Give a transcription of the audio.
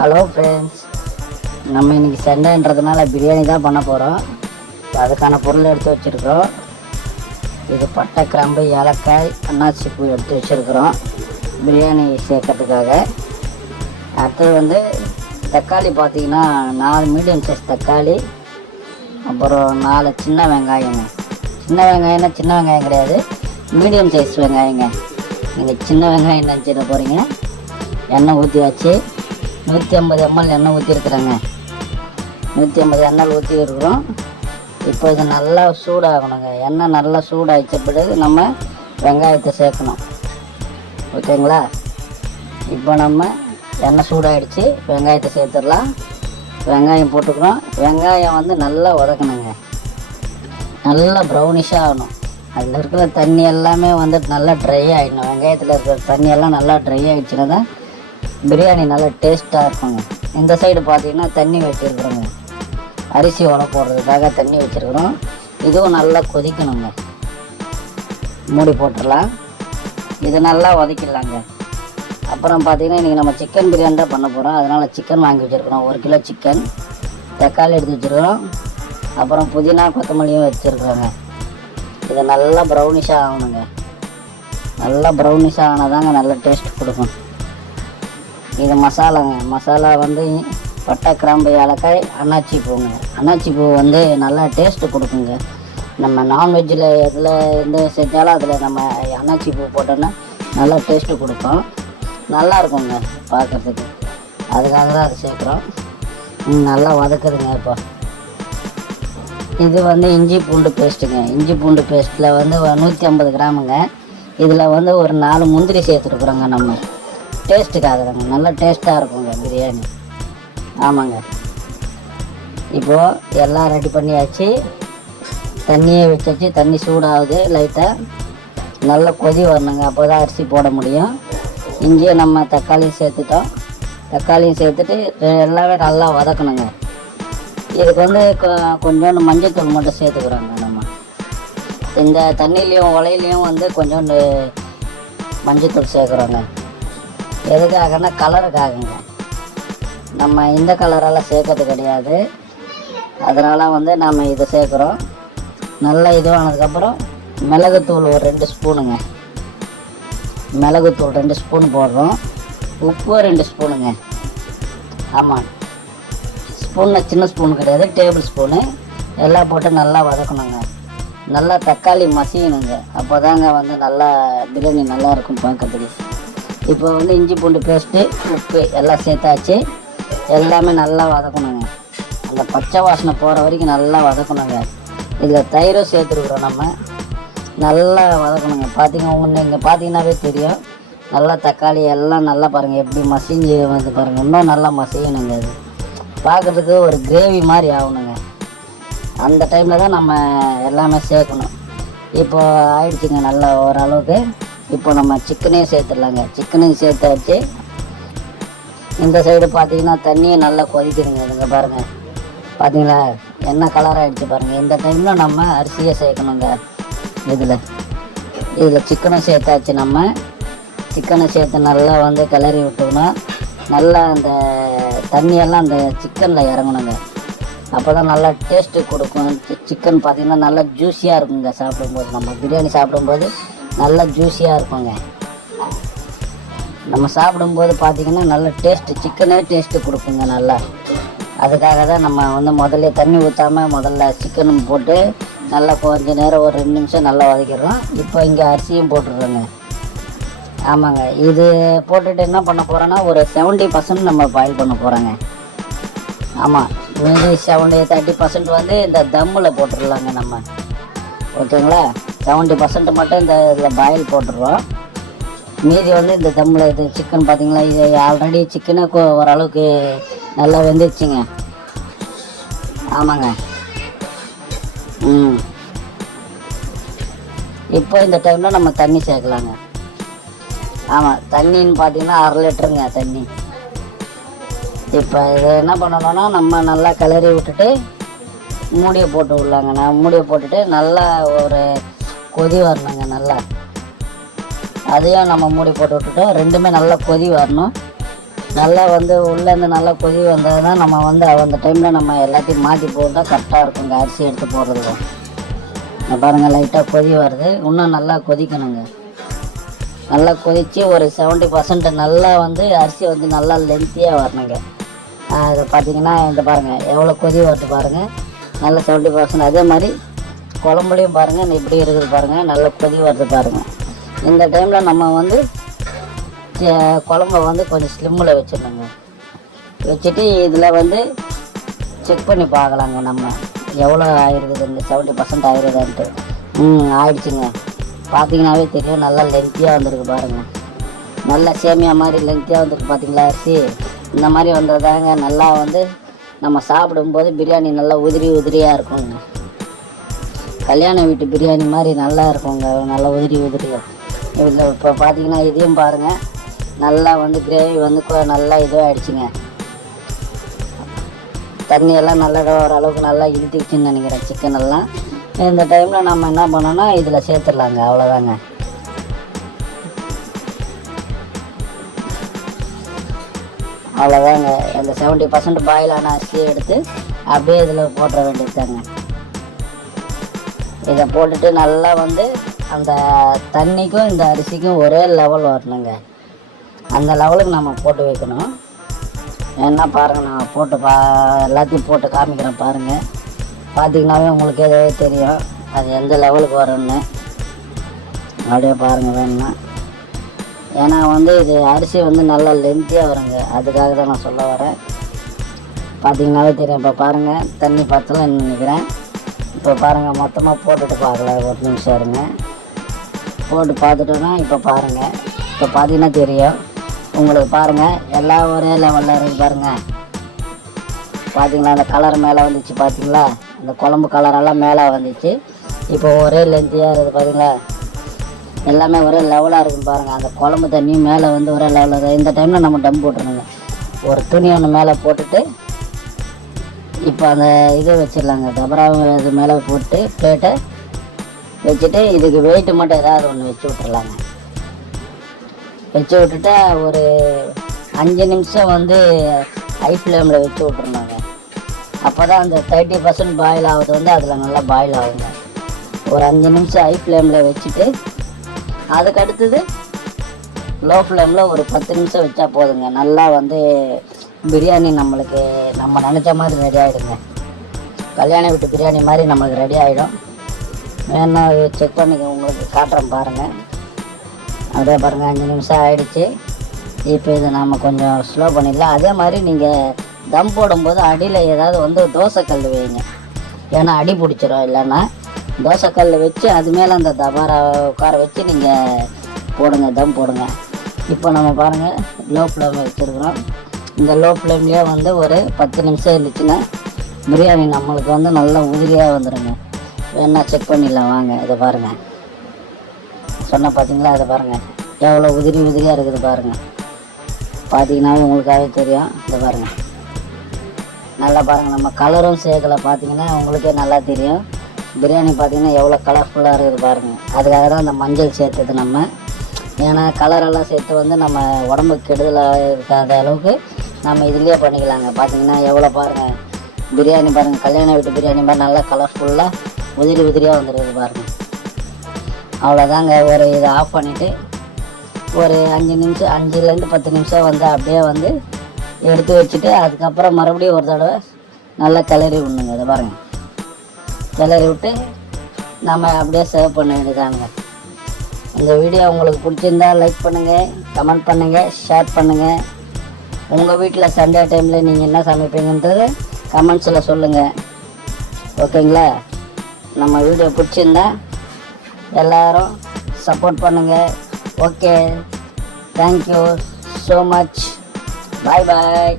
Hello friends, நம்ம இன்றைக்கி சண்டேன்றதுனால பிரியாணி தான் பண்ண போகிறோம். அதுக்கான பொருள் எடுத்து வச்சுருக்கிறோம். இது பட்டை, கிராம்பு, ஏலக்காய், அன்னாசி பூ எடுத்து வச்சுருக்குறோம் பிரியாணி சேர்க்கறதுக்காக. அடுத்தது வந்து தக்காளி பார்த்திங்கன்னா 4 மீடியம் சைஸ் தக்காளி, அப்புறம் 4 சின்ன வெங்காயங்க. சின்ன வெங்காயம்னா சின்ன வெங்காயம் கிடையாது, மீடியம் சைஸ் வெங்காயங்க. நீங்கள் சின்ன வெங்காயம் நினச்சிட போகிறீங்க. எண்ணெய் ஊற்றியாச்சு. 150 ml எண்ணெய் ஊற்றிருக்குறேங்க. 150 ml ஊற்றிருக்கிறோம். இப்போ இது நல்லா சூடாகணுங்க. எண்ணெய் நல்லா சூடாகிச்ச பிறகு நம்ம வெங்காயத்தை சேர்க்கணும். ஓகேங்களா? இப்போ நம்ம எண்ணெய் சூடாகிடுச்சு, வெங்காயத்தை சேர்த்துடலாம். வெங்காயம் போட்டுக்கிறோம். வெங்காயம் வந்து நல்லா வதக்கணுங்க. நல்லா ப்ரௌனிஷாக ஆகணும். அதில் இருக்கிற தண்ணி எல்லாமே வந்துட்டு நல்லா ட்ரை ஆகிடணும். வெங்காயத்தில் இருக்கிற தண்ணி எல்லாம் நல்லா ட்ரை ஆகிடுச்சுன்னா தான் பிரியாணி நல்லா டேஸ்ட்டாக இருக்குங்க. இந்த சைடு பார்த்திங்கன்னா தண்ணி வச்சுருக்குறோங்க. அரிசி உலை போடுறதுக்காக தண்ணி வச்சுருக்குறோம். இதுவும் நல்லா கொதிக்கணுங்க. மூடி போட்டுடலாம். இது நல்லா வதக்கிடலாங்க. அப்புறம் பார்த்திங்கன்னா இன்றைக்கி நம்ம சிக்கன் பிரியாணி தான் பண்ண போகிறோம். அதனால் சிக்கன் வாங்கி வச்சுருக்குறோம். 1 கிலோ சிக்கன், தக்காளி எடுத்து வச்சுருக்கிறோம். அப்புறம் புதினா, கொத்தமல்லியும் வச்சுருக்குறோங்க. இதை நல்லா ப்ரௌனிஷாக ஆகணுங்க. நல்லா ப்ரௌனிஷாக ஆனால் தாங்க நல்ல டேஸ்ட் கொடுக்கும். இது மசாலாங்க. மசாலா வந்து பட்டை, கிராம்பு, ஏலக்காய், அன்னாச்சி பூங்க. அன்னாச்சி பூ வந்து நல்லா டேஸ்ட்டு கொடுக்குங்க. நம்ம நான்வெஜ்ஜில் எதில் எந்த செஞ்சாலும் அதில் நம்ம அன்னாச்சி பூ போட்டோன்னா நல்லா டேஸ்ட்டு கொடுக்கும். நல்லா இருக்குங்க பார்க்குறதுக்கு. அதுக்காக தான் அது சேர்க்குறோம். நல்லா வதக்குதுங்க. இப்போ இது வந்து இஞ்சி பூண்டு பேஸ்ட்டுங்க. இஞ்சி பூண்டு பேஸ்ட்டில் வந்து 150 கிராமுங்க. இதில் வந்து ஒரு 4 முந்திரி சேர்த்துருக்குறோங்க. நம்ம டேஸ்ட்டுக்காக தாங்க, நல்லா டேஸ்ட்டாக இருக்குங்க பிரியாணி. ஆமாங்க. இப்போது எல்லாம் ரெடி பண்ணியாச்சு. தண்ணியே வச்சாச்சு. தண்ணி சூடாகுது லைட்டாக. நல்லா கொதி வரணுங்க. அப்போ தான் அரிசி போட முடியும். இங்கேயே நம்ம தக்காளியும் சேர்த்துட்டோம். தக்காளியும் சேர்த்துட்டு எல்லாமே நல்லா வதக்கணுங்க. இதுக்கு வந்து கொஞ்சோண்டு மஞ்சள்தூள் மட்டும் சேர்த்துக்கிறோங்க. நம்ம இந்த தண்ணிலையும் உலையிலையும் வந்து கொஞ்சோண்டு மஞ்சள்தூள் சேர்க்குறோங்க. எதுக்காகன்னா கலருக்காகங்க. நம்ம இந்த கலரெல்லாம் சேர்க்கறது கிடையாது. அதனால் வந்து நம்ம இதை சேர்க்குறோம். நல்லா இதுவானதுக்கப்புறம் மிளகுத்தூள் ஒரு 2 ஸ்பூனுங்க. மிளகுத்தூள் 2 ஸ்பூன் போடுறோம். உப்பு 2 ஸ்பூனுங்க. ஆமாம், ஸ்பூன்னு சின்ன ஸ்பூன் கிடையாது, டேபிள் ஸ்பூனு. எல்லாம் போட்டு நல்லா வதக்கணுங்க. நல்லா தக்காளி மசியணுங்க. அப்போ தாங்க வந்து நல்லா பிரியாணி நல்லா இருக்கும் பார்க்கறதுக்கு. இப்போ வந்து இஞ்சி பூண்டு பேஸ்ட்டு, உப்பு எல்லாம் சேர்த்தாச்சு. எல்லாமே நல்லா வதக்கணுங்க. அந்த பச்சை வாசனை போகிற வரைக்கும் நல்லா வதக்கணுங்க. இதில் தயிரும் சேர்த்துருக்குறோம். நம்ம நல்லா வதக்கணுங்க. இங்கே பார்த்தீங்கன்னாவே தெரியும். நல்லா தக்காளி எல்லாம் நல்லா பாருங்கள் எப்படி மசிஞ்சு வந்து பாருங்கள். இன்னும் நல்லா மசியணுங்க. அது பார்க்குறதுக்கு ஒரு கிரேவி மாதிரி ஆகணுங்க. அந்த டைமில் தான் நம்ம எல்லாமே சேர்க்கணும். இப்போ ஆயிடுச்சுங்க நல்லா ஓரளவுக்கு. இப்போ நம்ம சிக்கனையும் சேர்த்துடலாங்க. சிக்கனையும் சேர்த்தாச்சு. இந்த சைடு பார்த்தீங்கன்னா தண்ணியை நல்லா கொதிக்குதுங்க. இதுங்க பாருங்கள், பார்த்தீங்களா என்ன கலர் ஆகிடுச்சு பாருங்கள். இந்த டைமில் நம்ம அரிசியை சேர்க்கணுங்க. இதில் சிக்கனை சேர்த்தாச்சு. நம்ம சிக்கனை சேர்த்து நல்லா வந்து கிளறி விட்டோம்னா நல்லா அந்த தண்ணியெல்லாம் அந்த சிக்கனில் இறங்கணுங்க. அப்போ தான் நல்லா டேஸ்ட்டு கொடுக்கும். சிக்கன் பார்த்திங்கன்னா நல்லா ஜூஸியாக இருக்குங்க. சாப்பிடும்போது நம்ம பிரியாணி சாப்பிடும்போது நல்லா ஜூஸியாக இருக்குங்க. நம்ம சாப்பிடும்போது பார்த்திங்கன்னா நல்ல டேஸ்ட்டு, சிக்கனே டேஸ்ட்டு கொடுக்குங்க நல்லா. அதுக்காக தான் நம்ம வந்து முதல்ல தண்ணி ஊற்றாமல் முதல்ல சிக்கனும் போட்டு நல்லா கொஞ்சம் நேரம் ஒரு 2 நிமிஷம் நல்லா வதக்கிடுறோம். இப்போ இங்கே அரிசியும் போட்டுடுறோங்க. ஆமாங்க. இது போட்டுட்டு என்ன பண்ண போகிறோன்னா ஒரு 70% நம்ம பாயில் பண்ண போகிறோங்க. ஆமாம், மீதி 30% வந்து இந்த தம்மில் போட்டுடலாங்க நம்ம. ஓகேங்களா? 70% மட்டும் இந்த இதில் பாயில் போட்டுடுறோம். மீதி வந்து இந்த தம்மில் இது சிக்கன் பார்த்திங்களா, இது ஆல்ரெடி சிக்கனே ஓரளவுக்கு நல்லா வெந்துருச்சுங்க. ஆமாங்க. இப்போ இந்த டைமில் நம்ம தண்ணி சேர்க்கலாங்க. ஆமாம், தண்ணின்னு பார்த்தீங்கன்னா 1/2 லிட்டருங்க தண்ணி. இப்போ இதை என்ன பண்ணணும்னா நம்ம நல்லா கிளறி விட்டுட்டு மூடியை போட்டு விடலாங்க. நான் மூடியை போட்டுட்டு நல்லா ஒரு கொதி வரணுங்க. நல்லா அதையும் நம்ம மூடி போட்டு விட்டுட்டோம். ரெண்டுமே நல்லா கொதி வரணும். நல்லா வந்து உள்ளேருந்து நல்லா கொதி வந்தது தான் நம்ம வந்து அந்த டைமில் நம்ம எல்லாத்தையும் மாற்றி போட்டால் கரெக்டாக இருக்குங்க அரிசி எடுத்து போடுறதுக்கு. பாருங்கள் லைட்டாக கொதி வருது, இன்னும் நல்லா கொதிக்கணுங்க. நல்லா கொதித்து ஒரு 70% நல்லா வந்து அரிசி வந்து நல்லா லென்த்தியாக வரணுங்க. அதை பார்த்தீங்கன்னா இந்த பாருங்கள் எவ்வளோ கொதி வருது பாருங்கள், நல்லா 70%. அதே மாதிரி குழம்புலையும் பாருங்கள் இப்படி இருக்குது பாருங்கள், நல்லா கொதி வருது பாருங்கள். இந்த டைமில் நம்ம வந்து குழம்ப வந்து கொஞ்சம் ஸ்லிம்மில் வச்சிடணுங்க. வச்சுட்டு இதில் வந்து செக் பண்ணி பார்க்கலாங்க நம்ம எவ்வளோ ஆயிடுது, இந்த 70% ஆயிடுதான்ட்டு. ஆயிடுச்சுங்க. பார்த்தீங்கன்னாவே தெரியும், நல்லா லென்த்தியாக வந்துருக்கு பாருங்கள். நல்லா சேமியா மாதிரி லென்த்தியாக வந்துருக்கு பார்த்தீங்களா அரிசி. இந்த மாதிரி வந்ததாங்க நல்லா வந்து நம்ம சாப்பிடும்போது பிரியாணி நல்லா உதிரி உதிரியாக இருக்குங்க. கல்யாண வீட்டு பிரியாணி மாதிரி நல்லா இருக்குங்க, நல்லா உதிரி உதிரியாக. இதில் இப்போ பார்த்தீங்கன்னா இதையும் பாருங்கள், நல்லா வந்து கிரேவி வந்து நல்லா இதுவாகிடுச்சுங்க. தண்ணியெல்லாம் நல்லா ஓரளவுக்கு நல்லா இழுத்துக்குச்சுன்னு நினைக்கிறேன் சிக்கன் எல்லாம். இந்த டைமில் நம்ம என்ன பண்ணோன்னா இதில் சேர்த்துடலாங்க, அவ்வளோதாங்க. அவ்வளோதாங்க. இந்த 70% பாயிலான அரிசியை எடுத்து அப்படியே இதில் போட்டுற வேண்டியதுதாங்க. இதை போட்டுட்டு நல்லா வந்து அந்த தண்ணிக்கும் இந்த அரிசிக்கும் ஒரே லெவல் வரணுங்க. அந்த லெவலுக்கு நம்ம போட்டு வைக்கணும். என்ன பாருங்கள், நான் போட்டு எல்லாத்தையும் போட்டு காமிக்கிறேன் பாருங்கள். பார்த்திங்கனாவே உங்களுக்கு எதாவது தெரியும் அது எந்த லெவலுக்கு வரும்னு. அப்படியே பாருங்கள் வேணும்னா. ஏன்னா வந்து இது அரிசி வந்து நல்லா லென்த்தியாக வருங்க, அதுக்காக தான் நான் சொல்ல வரேன். பார்த்திங்கனாவே தெரியும். இப்போ பாருங்கள் தண்ணி பத்தலன்னு நினைக்கிறேன். இப்போ பாருங்கள் மொத்தமாக போட்டுட்டு பார்க்கலாம், ஒரு நிமிஷம் இருங்க. போட்டு பார்த்துட்டோன்னா இப்போ பாருங்கள், இப்போ பார்த்தீங்கன்னா தெரியும் உங்களுக்கு. பாருங்கள் எல்லாம் ஒரே லெவலில் இருக்குது பாருங்கள். பார்த்தீங்களா அந்த கலர் மேலே வந்துச்சு, பார்த்தீங்களா அந்த குழம்பு கலரெல்லாம் மேலே வந்துச்சு. இப்போ ஒரே லென்த்தியாக இருக்குது பார்த்தீங்களா, எல்லாமே ஒரே லெவலாக இருக்குன்னு பாருங்கள். அந்த குழம்பு தண்ணி மேலே வந்து ஒரே லெவலில் இருக்குது. இந்த டைமில் நம்ம டம் போட்டுருங்க, ஒரு துணி ஒன்று மேலே போட்டுட்டு இப்போ அந்த இதை வச்சிடலாங்க. டபராவும் இது மேலே போட்டு பிளேட்டை வச்சுட்டு இதுக்கு வெயிட்டு மட்டும் ஏதாவது ஒன்று வச்சு விட்டுறலாங்க. வச்சு விட்டுட்டு ஒரு 5 நிமிஷம் வந்து ஹை ஃப்ளேமில் வச்சு விட்ருந்தாங்க. அப்போ தான் அந்த 30% பாயில் ஆகுது வந்து அதில் நல்லா பாயில் ஆகுங்க. ஒரு 5 நிமிஷம் ஹை ஃப்ளேமில் வச்சுட்டு அதுக்கு அடுத்தது லோ ஃப்ளேமில் ஒரு 10 நிமிஷம் வச்சா போதுங்க. நல்லா வந்து பிரியாணி நம்மளுக்கு நம்ம நினச்ச மாதிரி ரெடி ஆகிடுங்க. கல்யாண வீட்டு பிரியாணி மாதிரி நம்மளுக்கு ரெடி ஆகிடும். வேணா செக் பண்ணி உங்களுக்கு காட்டுறேன் பாருங்கள். அப்படியே பாருங்கள் 5 நிமிஷம் ஆகிடுச்சு. இப்போ இதை நம்ம கொஞ்சம் ஸ்லோ பண்ணிடலாம். அதே மாதிரி நீங்கள் தம் போடும்போது அடியில் ஏதாவது வந்து தோசைக்கல் வைங்க, ஏன்னா அடி பிடிச்சிரும். இல்லைன்னா தோசைக்கல் வச்சு அது மேலே அந்த தபாரை உட்கார வச்சு நீங்கள் போடுங்க, தம் போடுங்க. இப்போ நம்ம பாருங்கள் லோ ஃப்ளேம் வச்சுருக்குறோம். இந்த லோ ஃப்ளேம்லேயே வந்து ஒரு 10 நிமிஷம் இருந்துச்சுன்னா பிரியாணி நம்மளுக்கு வந்து நல்லா உதிரியாக வந்துடுங்க. வேணா செக் பண்ணிடலாம் வாங்க. இதை பாருங்கள் சொன்ன பார்த்தீங்களா, இதை பாருங்கள் எவ்வளோ உதிரி உதிரியாக இருக்குது பாருங்கள். பார்த்தீங்கன்னாவே உங்களுக்காகவே தெரியும். இதை பாருங்கள் நல்லா பாருங்கள், நம்ம கலரும் சேர்க்கலை. பார்த்தீங்கன்னா உங்களுக்கே நல்லா தெரியும் பிரியாணி பார்த்தீங்கன்னா எவ்வளோ கலர்ஃபுல்லாக இருக்குது பாருங்கள். அதுக்காக தான் அந்த மஞ்சள் சேர்த்தது நம்ம. ஏன்னா கலரெல்லாம் சேர்த்து வந்து நம்ம உடம்புக்கு கெடுதலாக இருக்காத அளவுக்கு நம்ம இதுலேயே பண்ணிக்கலாங்க. பார்த்தீங்கன்னா எவ்வளோ பாருங்கள் பிரியாணி பாருங்கள், கல்யாண வீட்டு பிரியாணி மாதிரி நல்லா கலர்ஃபுல்லாக உதிரி உதிரியாக வந்துடுது பாருங்கள். அவ்வளோதாங்க. ஒரு இதை ஆஃப் பண்ணிவிட்டு ஒரு 5 நிமிஷம் 5லேருந்து 10 நிமிஷம் வந்து அப்படியே வந்து எடுத்து வச்சுட்டு அதுக்கப்புறம் மறுபடியும் ஒரு தடவை நல்லா கிளறி விடணுங்க. இதை பாருங்கள் கிளறி விட்டு நம்ம அப்படியே சேவ் பண்ண வேண்டியதானுங்க. இந்த வீடியோ உங்களுக்கு பிடிச்சிருந்தா லைக் பண்ணுங்கள், கமெண்ட் பண்ணுங்கள், ஷேர் பண்ணுங்கள். உங்கள் வீட்டில் சண்டே டைமில் நீங்கள் என்ன சமைப்பீங்கன்றது கமெண்ட்ஸில் சொல்லுங்கள். ஓகேங்களா? நம்ம வீடியோ பிடிச்சிருந்தா எல்லோரும் சப்போர்ட் பண்ணுங்கள். Okay, thank you so much. Bye பாய்.